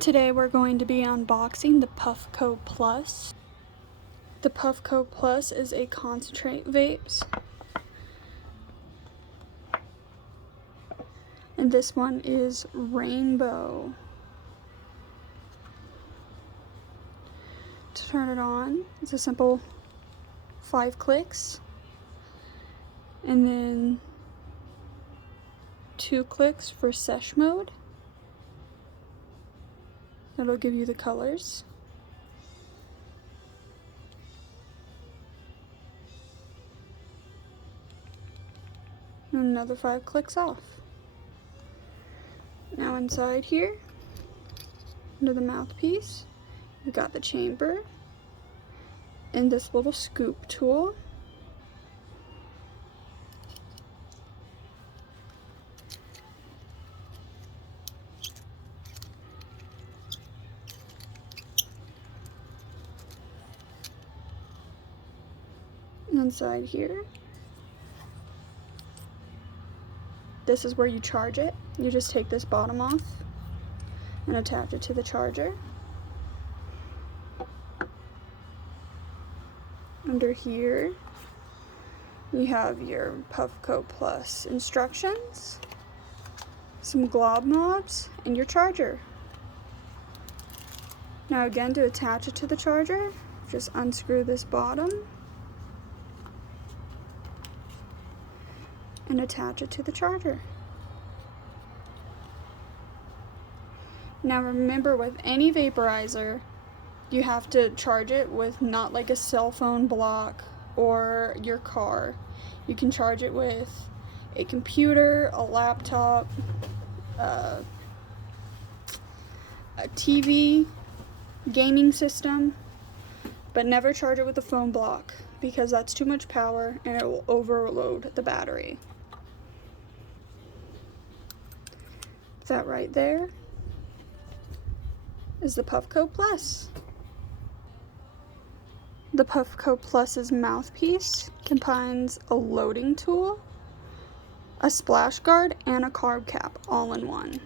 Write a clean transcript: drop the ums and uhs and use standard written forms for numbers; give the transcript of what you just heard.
Today we're going to be unboxing the Puffco Plus. The Puffco Plus is a concentrate vapes. And this one is rainbow. To turn it on, it's a simple 5 clicks. And then 2 clicks for sesh mode. That'll give you the colors. And another 5 clicks off. Now inside here, under the mouthpiece, we've got the chamber and this little scoop tool. Inside here, this is where you charge it. You just take this bottom off and attach it to the charger. Under here, you have your Puffco Plus instructions, some glob knobs, and your charger. Now again, to attach it to the charger, just unscrew this bottom and attach it to the charger. Now remember, with any vaporizer, you have to charge it with not like a cell phone block or your car. You can charge it with a computer, a laptop, a TV, gaming system, but never charge it with a phone block because that's too much power and it will overload the battery. That right there is the Puffco Plus. The Puffco Plus's mouthpiece combines a loading tool, a splash guard, and a carb cap all in one.